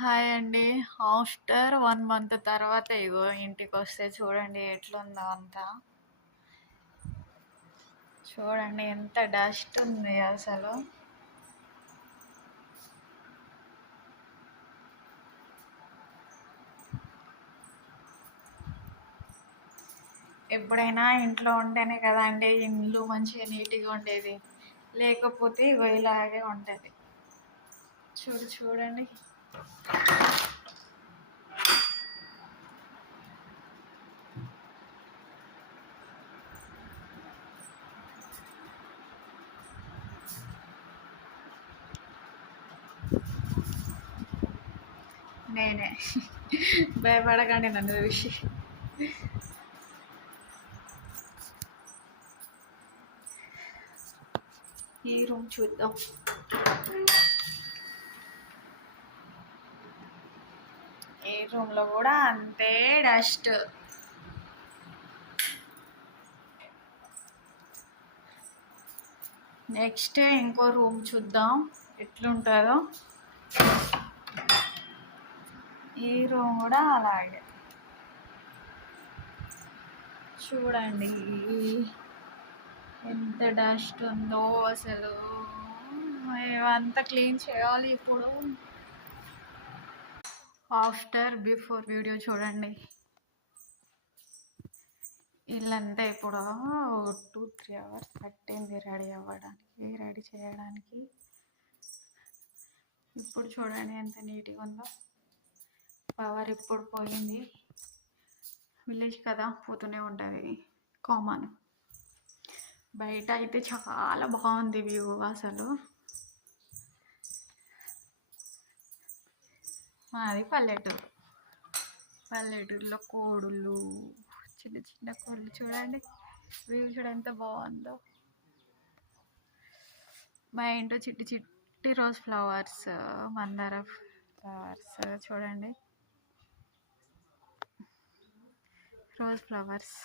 Hi అండి. After 1 month తర్వాత ఇగో ఇంటికొస్తే చూడండి ఎట్లుందో అంతా. చూడండి ఎంత డస్ట్ ఉంది అసలు. ఎప్పుడైనా ఇంట్లో ఉంటేనే కదా అండి ఇల్లు మంచిగా నీట్గా ఉండేది. లేకపోతే ఇగో ఇలాగే ఉంటుంది. చూడండి. నేనే భయపడకండి నన్ను చూసి. ఈ రూమ్ చూద్దాం. ఈ రూమ్లో కూడా అంతే డస్ట్. నెక్స్ట్ ఇంకో రూమ్ చూద్దాం ఎట్లుంటుందో. ఈ రూమ్ కూడా అలాగే చూడండి ఎంత డస్ట్ ఉందో అసలు. ఇవంతా క్లీన్ చేయాలి ఇప్పుడు. ఆఫ్టర్ బిఫోర్ వీడియో చూడండి. ఇల్లంతా ఇప్పుడు 2-3 అవర్స్ పట్టింది రెడీ చేయడానికి. ఇప్పుడు చూడండి ఎంత నీట్గా ఉందో. పవర్ ఇప్పుడు పోయింది. విలేజ్ కదా, పోతూనే ఉంటుంది, కామన్. బయట అయితే చాలా బాగుంది వ్యూ అసలు. మాది పల్లెటూరులో కోడులు, చిన్న చిన్న కోళ్ళు. చూడండి వ్యూ చూడండి ఎంత బాగుందో. మా ఇంట్లో చిట్టి రోజ్ ఫ్లవర్స్, మందార ఫ్లవర్స్. చూడండి రోజ్ ఫ్లవర్స్.